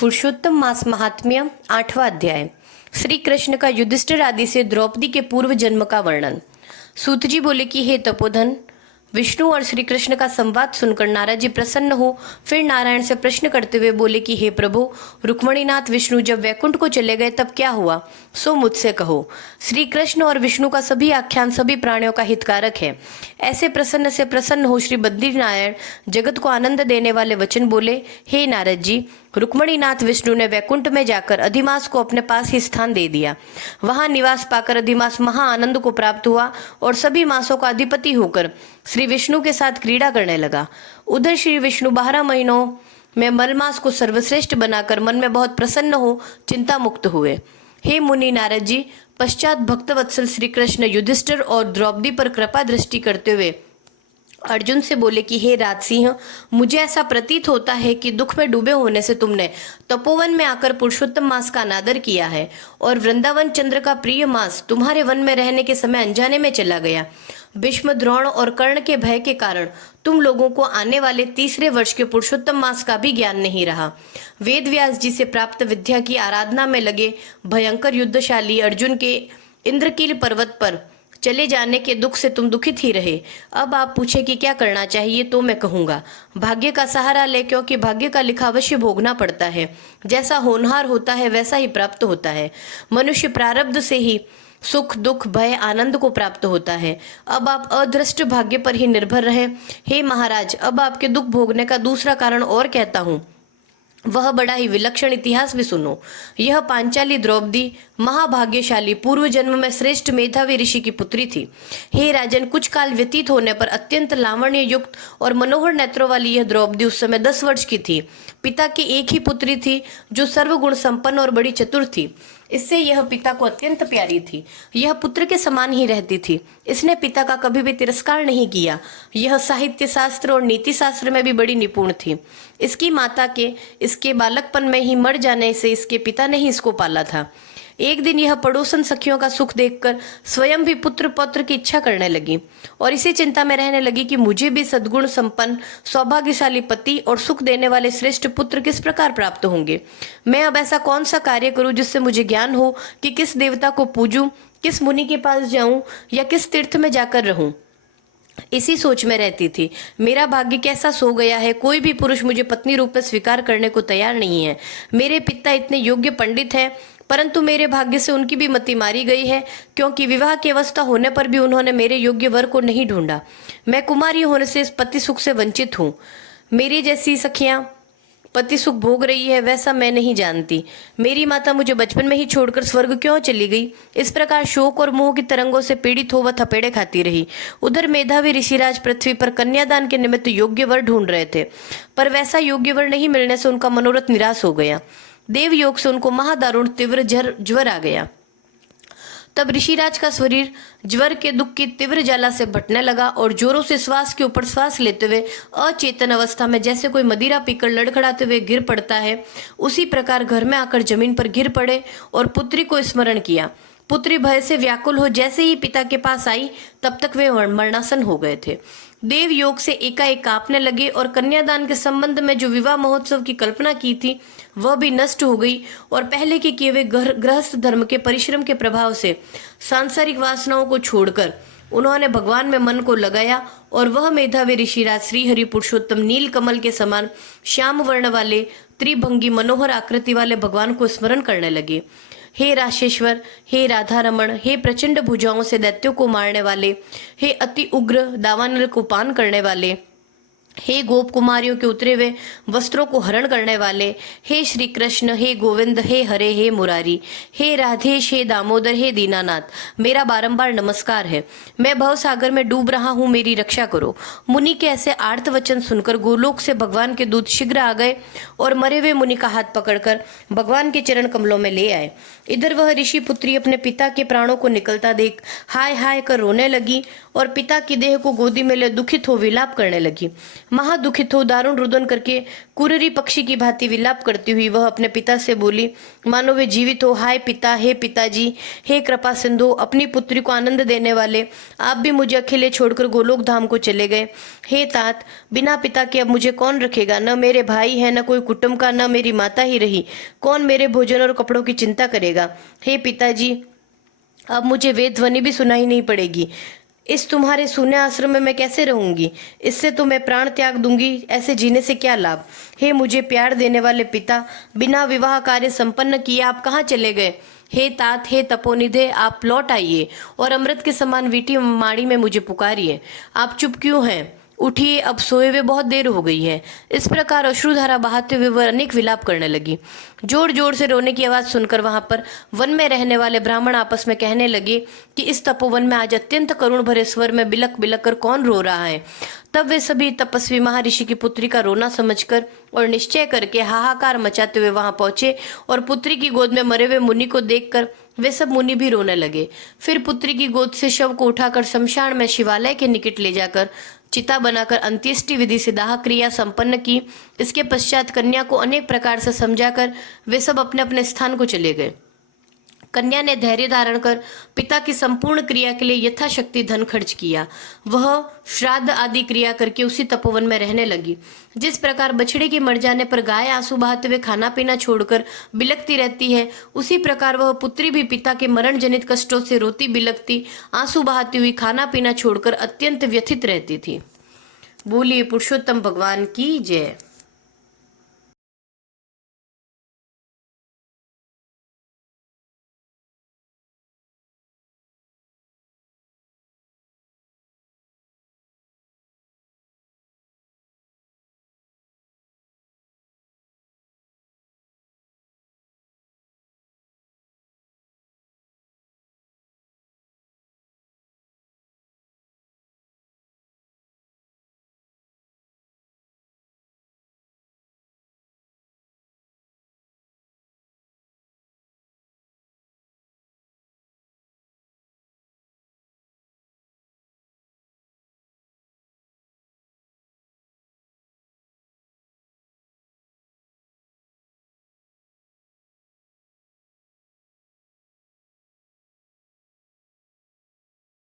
पुरुषोत्तम मास महात्म्य 8वां अध्याय। श्री कृष्ण का युधिष्ठिर आदि से द्रौपदी के पूर्व जन्म का वर्णन। सूत जी बोले कि हे तपोधन, विष्णु और श्री कृष्ण का संवाद सुनकर नारद जी प्रसन्न हो फिर नारायण से प्रश्न करते हुए बोले कि हे प्रभु, रुक्मणीनाथ विष्णु जब वैकुंठ को चले गए तब क्या हुआ, सो मुझसे कहो। श्री कृष्ण और विष्णु का सभी आख्यान सभी प्राणियों का हितकारक है। ऐसे प्रसन्न से प्रसन्न हो श्री बद्रीनारायण जगत को आनंद देने वाले वचन बोले, हे नारद जी, रुक्मणीनाथ विष्णु ने वैकुंठ में जाकर अधिमास को अपने पास ही स्थान दे दिया। वहां निवास पाकर अधिमास महा आनंद को प्राप्त हुआ और सभी मासों का अधिपति होकर श्री विष्णु के साथ क्रीड़ा करने लगा। उधर श्री विष्णु 12 महीनों में मलमास को सर्वश्रेष्ठ बनाकर मन में बहुत प्रसन्न हो चिंता मुक्त हुए। हे मुनि नारद जी, पश्चात भक्तवत्सल श्री कृष्ण युधिष्ठिर और द्रौपदी पर कृपा दृष्टि करते हुए अर्जुन से बोले कि हे राजसिंह, मुझे ऐसा प्रतीत होता है कि दुख में डूबे होने से तुमने तपोवन में आकर पुरुषोत्तम मास का अनादर किया है और वृंदावन चंद्र का प्रिय मास तुम्हारे वन में रहने के समय अनजाने में चला गया। भीष्म, द्रोण और कर्ण के भय के कारण तुम लोगों को आने वाले 3रे वर्ष के पुरुषोत्तम मास का भी ज्ञान नहीं रहा। वेद व्यास जी से प्राप्त विद्या की आराधना में लगे भयंकर युद्धशाली अर्जुन के इंद्रकील पर्वत पर चले जाने के दुख से तुम दुखित ही रहे। अब आप पूछे कि क्या करना चाहिए, तो मैं कहूंगा, भाग्य का सहारा ले, क्योंकि भाग्य का लिखा अवश्य भोगना पड़ता है। जैसा होनहार होता है वैसा ही प्राप्त होता है। मनुष्य प्रारब्ध से ही सुख, दुख, भय, आनंद को प्राप्त होता है। अब आप अदृष्ट भाग्य पर ही निर्भर रहे। हे महाराज, अब आपके दुख भोगने का दूसरा कारण और कहता हूँ, वह बड़ा ही विलक्षण इतिहास भी सुनो। यह पांचाली द्रौपदी महाभाग्यशाली पूर्व जन्म में श्रेष्ठ मेधावी ऋषि की पुत्री थी। हे राजन, कुछ काल व्यतीत होने पर अत्यंत लावण्य युक्त और मनोहर नेत्रों वाली यह द्रौपदी उस समय 10 वर्ष की थी। पिता की एक ही पुत्री थी जो सर्वगुण संपन्न और बड़ी चतुर थी। इससे यह पिता को अत्यंत प्यारी थी। यह पुत्र के समान ही रहती थी। इसने पिता का कभी भी तिरस्कार नहीं किया। यह साहित्य शास्त्र और नीति शास्त्र में भी बड़ी निपुण थी। इसकी माता के इसके बालकपन में ही मर जाने से इसके पिता ने ही इसको पाला था। एक दिन यह पड़ोसन सखियों का सुख देखकर स्वयं भी पुत्र पौत्र की इच्छा करने लगी और इसी चिंता में रहने लगी कि मुझे भी सद्गुण संपन्न सौभाग्यशाली पति और सुख देने वाले श्रेष्ठ पुत्र किस प्रकार प्राप्त होंगे। मैं अब ऐसा कौन सा कार्य करूं जिससे मुझे ज्ञान हो कि किस देवता को पूजूं, किस मुनि के पास जाऊं या किस तीर्थ में जाकर रहूं। इसी सोच में रहती थी। मेरा भाग्य कैसा सो गया है, कोई भी पुरुष मुझे पत्नी रूप में स्वीकार करने को तैयार नहीं है। मेरे पिता इतने योग्य पंडित हैं, परंतु मेरे भाग्य से उनकी भी मति मारी गई है, क्योंकि विवाह की अवस्था होने पर भी उन्होंने मेरे योग्य वर को नहीं ढूंढा। मैं कुमारी होने से इस पति सुख से वंचित हूँ। मेरी जैसी सखियां पति सुख भोग रही है वैसा मैं नहीं जानती। मेरी माता मुझे बचपन में ही छोड़कर स्वर्ग क्यों चली गई। इस प्रकार शोक और मोह की तरंगों से पीड़ित हो वह थपेड़े खाती रही। उधर मेधावी ऋषिराज पृथ्वी पर कन्यादान के निमित्त योग्य वर ढूंढ रहे थे, पर वैसा योग्य वर नहीं मिलने से उनका मनोरथ निराश हो गया। देव योग से उनको महादारुण तीव्र ज्वर आ गया। तब ऋषिराज का शरीर ज्वर के दुख की तीव्र ज्वाला से भटने लगा और जोरों से श्वास के ऊपर श्वास लेते हुए अचेतन अवस्था में जैसे कोई मदिरा पीकर लड़खड़ाते हुए गिर पड़ता है, उसी प्रकार घर में आकर जमीन पर गिर पड़े और पुत्री को स्मरण किया। पुत्री भय से व्याकुल हो जैसे ही पिता के पास आई, तब तक वे मरणासन हो गए थे। देव योग से एकाएक कांपने लगे और कन्यादान के संबंध में जो विवाह महोत्सव की कल्पना की थी वह भी नष्ट हो गई और पहले के किए हुए गृहस्थ धर्म के परिश्रम के प्रभाव से सांसारिक वासनाओं को छोड़कर उन्होंने भगवान में मन को लगाया और वह मेधावी ऋषिराज श्रीहरि पुरुषोत्तम नील कमल के समान श्याम वर्ण वाले त्रिभंगी मनोहर आकृति वाले भगवान को स्मरण करने लगे। हे राशेश्वर, हे राधा रमण, हे प्रचंड भुजाओं से दैत्यों को मारने वाले, हे अति उग्र दावानल को पान करने वाले, हे गोप कुमारियों के उतरे हुए वस्त्रों को हरण करने वाले, हे श्री कृष्ण, हे गोविंद, हे हरे, हे मुरारी, हे राधेश, हे दामोदर, हे दीनानाथ, मेरा बारंबार नमस्कार है। मैं भव सागर में डूब रहा हूँ, मेरी रक्षा करो। मुनि के ऐसे आर्त वचन सुनकर गोलोक से भगवान के दूत शीघ्र आ गए और मरे हुए मुनि का हाथ पकड़कर भगवान के चरण कमलों में ले आए। इधर वह ऋषि पुत्री अपने पिता के प्राणों को निकलता देख हाय हाय कर रोने लगी और पिता की देह को गोदी में ले दुखित हो विलाप करने लगी। महादुखित हो दारुण रुदन करके कुररी पक्षी की भांति विलाप करती हुई वह अपने पिता से बोली, मानो वे जीवित हो। हाय पिता, हे पिताजी, हे कृपा सिंधु, अपनी पुत्री को आनंद देने वाले, आप भी मुझे अकेले छोड़कर गोलोक धाम को चले गए। हे तात, बिना पिता के अब मुझे कौन रखेगा? न मेरे भाई है, न कोई कुटुंब का, न मेरी माता ही रही। कौन मेरे भोजन और कपड़ों की चिंता करेगा? हे पिताजी, अब मुझे वेद ध्वनि भी सुनाई नहीं पड़ेगी। इस तुम्हारे सूने आश्रम में मैं कैसे रहूंगी? इससे तो मैं प्राण त्याग दूंगी। ऐसे जीने से क्या लाभ? हे मुझे प्यार देने वाले पिता, बिना विवाह कार्य संपन्न किए आप कहाँ चले गए? हे तात, हे तपोनिधे, आप लौट आइए और अमृत के समान वीटी माड़ी में मुझे पुकारिए। आप चुप क्यों हैं? उठिए, अब सोए हुए बहुत देर हो गई है। इस प्रकार अश्रुधारा बहाते हुए वह अनेक विलाप करने लगी। जोर जोर से रोने की आवाज सुनकर वहां पर वन में रहने वाले ब्राह्मण आपस में कहने लगे कि इस तपोवन में आज अत्यंत करुण भरे स्वर में बिलक बिलक कर कौन रो रहा है। तब वे सभी तपस्वी महर्षि की पुत्री का रोना समझकर और निश्चय करके हाहाकार मचाते हुए वहां पहुंचे और पुत्री की गोद में मरे हुए मुनि को देखकर वे सब मुनि भी रोने लगे। फिर पुत्री की गोद से शव को उठाकर शमशान में शिवालय के निकट ले जाकर चिता बनाकर अंत्येष्टि विधि से दाह क्रिया संपन्न की। इसके पश्चात कन्या को अनेक प्रकार से समझाकर वे सब अपने अपने स्थान को चले गए। कन्या ने धैर्य धारण कर पिता की संपूर्ण क्रिया के लिए यथाशक्ति धन खर्च किया। वह श्राद्ध आदि क्रिया करके उसी तपोवन में रहने लगी। जिस प्रकार बछड़े के मर जाने पर गाय आंसू बहाते हुए खाना पीना छोड़कर बिलकती रहती है, उसी प्रकार वह पुत्री भी पिता के मरण जनित कष्टों से रोती बिलकती, आंसू बहाती हुई खाना पीना छोड़कर अत्यंत व्यथित रहती थी। बोलिए पुरुषोत्तम भगवान की जय।